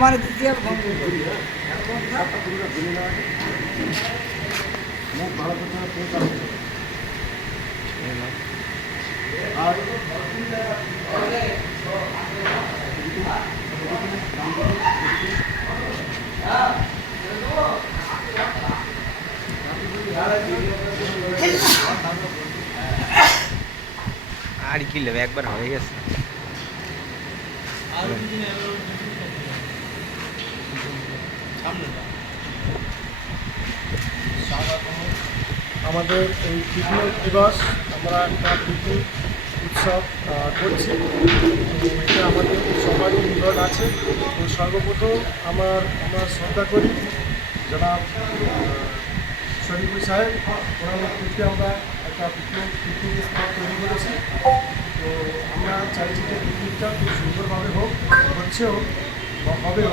আমার দ্বিতীয় আর কি নেবে একবার হয়ে গেছে। আমাদের এই পিকনিক দিবস আমরা একটা পিকনিক উৎসব করছি। এটা আমাদের সবারই নির্ভর আছে। তো সর্বপ্রথম আমরা শ্রদ্ধা করি জনাব শরীফুল সাহেব, ওনার নেতৃত্বে আমরা একটা পিকনিক স্পট তৈরি করেছি। তো আমরা চাইছি যে পিকনিকটা খুব সুন্দরভাবে হোক, হচ্ছেও বা হবেও।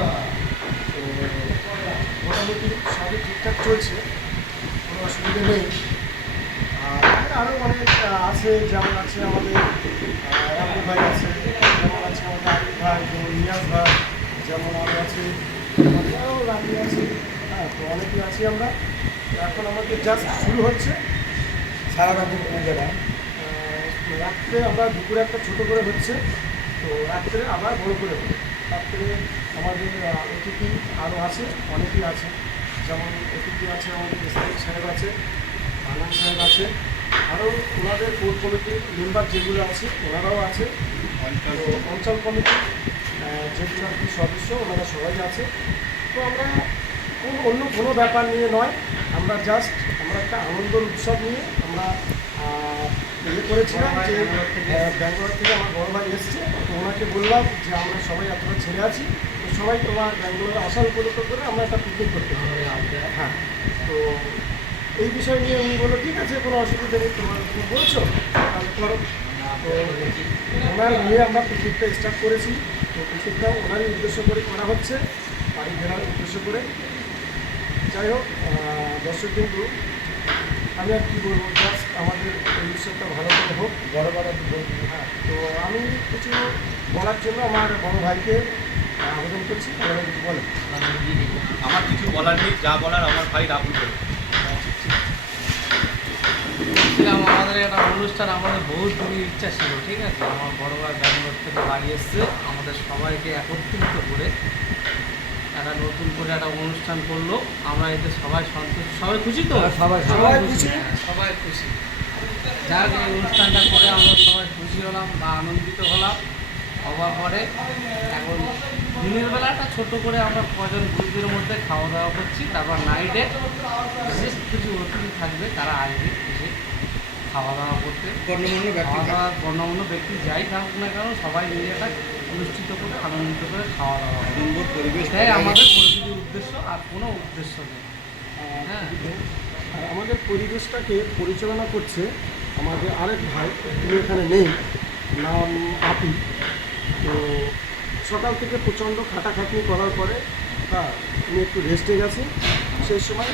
তো মোটামুটি সবই ঠিকঠাক চলছে, কোনো অসুবিধা নেই। আর আরও অনেক আছে, যেমন আছে আমাদের রামু ভাই আছে, যেমন আছে আমাদের আরিফ ভাই, যেমন নিয়াজ ভাই, যেমন আরও আছে রামি আছে। হ্যাঁ, তো অনেকেই আছি আমরা। এখন আমাদের জাস্ট শুরু হচ্ছে। সারা রাতের কোনো জায়গায় রাত্রে আমরা দুপুরে একটা ছোটো করে হচ্ছে, তো রাত্রে আবার বড়ো করে হবে। রাত্রে আমাদের অতিথি আরও আছে, অনেকেই আছে। যেমন অতিথি আছে আমাদের ইসলামিক সাহেব আছে, আনাম সাহেব আছে, আরও ওনাদের কোর কমিটির মেম্বার যেগুলো আছে ওনারাও আছে। অঞ্চল কমিটি যেগুলো আর কি সদস্য ওনারা সবাই আছে। তো আমরা অন্য কোনো ব্যাপার নিয়ে নয়, আমরা জাস্ট আমরা একটা আনন্দের উৎসব নিয়ে আমরা ইয়ে করেছিলাম যে ব্যাঙ্গালোর থেকে আমার বড় ভাই এসছে। তো ওনাকে বললাম যে আমরা সবাই এতটা ছেড়ে আছি, তো সবাই তোমার ব্যাঙ্গালোরে আসার উপলক্ষ করে আমরা একটা পিকনিক করতে পারি। হ্যাঁ, তো এই বিষয় নিয়ে উনি বললো ঠিক আছে, কোনো অসুবিধা নেই, তুমি বলছো তাহলে করো। তো ওনার নিয়ে আমরা পিকনিকটা স্টার্ট করেছি। তো পিকনিকটা ওনারই উদ্দেশ্য করে করা হচ্ছে, বাড়ি ফেরার উদ্দেশ্য করে। যাই হোক দর্শক, কিন্তু আমি আর কী বলবো, জাস্ট আমাদের এই উৎসবটা ভালো করে হোক, বড় বড়। হ্যাঁ, তো আমি কিছু বলার জন্য আমার বড় ভাইকে আবেদন করছি, কিছু বলেন। আমার কিছু বলার নেই, যা বলার আমার ভাই রাহুল করে। আমাদের একটা অনুষ্ঠান আমাদের বহুত দিনের ইচ্ছা ছিল, ঠিক আছে। আমার বড় ভাই ব্যাঙ্গালোর থেকে বাড়ি এসছে, আমাদের সবাইকে একত্রিত করে একটা নতুন করে একটা অনুষ্ঠান করলো। আমরা এতে সবাই সন্তুষ্ট, সবাই খুশি তো, সবাই খুশি, সবাই খুশি। যাক, এই অনুষ্ঠানটা করে আমরা সবাই খুশি হলাম বা আনন্দিত হলাম। হওয়ার পরে এখন দিনের বেলাটা ছোট করে আমরা কজন গ্রুপের মধ্যে খাওয়া দাওয়া করছি। তারপর নাইটে বিশেষ কিছু অতিথি থাকবে, তারা আসবে এসে খাওয়া দাওয়া করতে। গণ্যমান্য ব্যক্তি যাই থাকুক না কেন, সবাই মিলে একটা অনুষ্ঠিত করে আনন্দিত করে খাওয়া দাওয়া সুন্দর পরিবেশ, এটাই আমাদের প্রকৃতির উদ্দেশ্য, আর কোনো উদ্দেশ্য নেই। হ্যাঁ, আর আমাদের পরিবেশটাকে পরিচালনা করছে আমাদের আরেক ভাই, তিনি এখানে নেই, নাম আপি। তো সকাল থেকে প্রচণ্ড খাটাখাটনি করার পরে উনি একটু রেস্টে গেছে। সেই সময়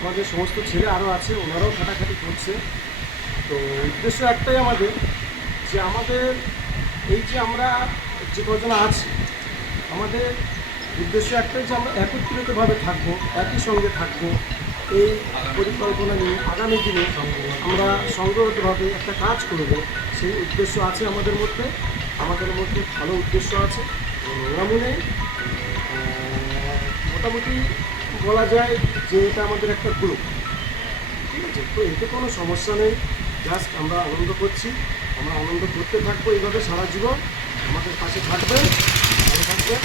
আমাদের সমস্ত ছেলে আরও আছে, ওনারাও খাটাখাটি করছে। তো উদ্দেশ্য একটাই আমাদের, যে আমাদের এই যে আমরা যে কজন আছি, আমাদের উদ্দেশ্য একটাই যে আমরা একত্রিতভাবে থাকবো, একই সঙ্গে থাকবো। এই পরিকল্পনা নিয়ে আগামী দিনে আমরা সংগঠিতভাবে একটা কাজ করব, সেই উদ্দেশ্য আছে আমাদের মধ্যে। ভালো উদ্দেশ্য আছে, নোংরামো নেই। মোটামুটি বলা যায় যে এটা আমাদের একটা গ্রুপ, ঠিক আছে। তো এতে কোনো সমস্যা নেই, জাস্ট আমরা আনন্দ করছি, আমরা আনন্দ করতে থাকবো এইভাবে সারা জীবন। আমাদের পাশে থাকবেন, ভালো থাকবেন।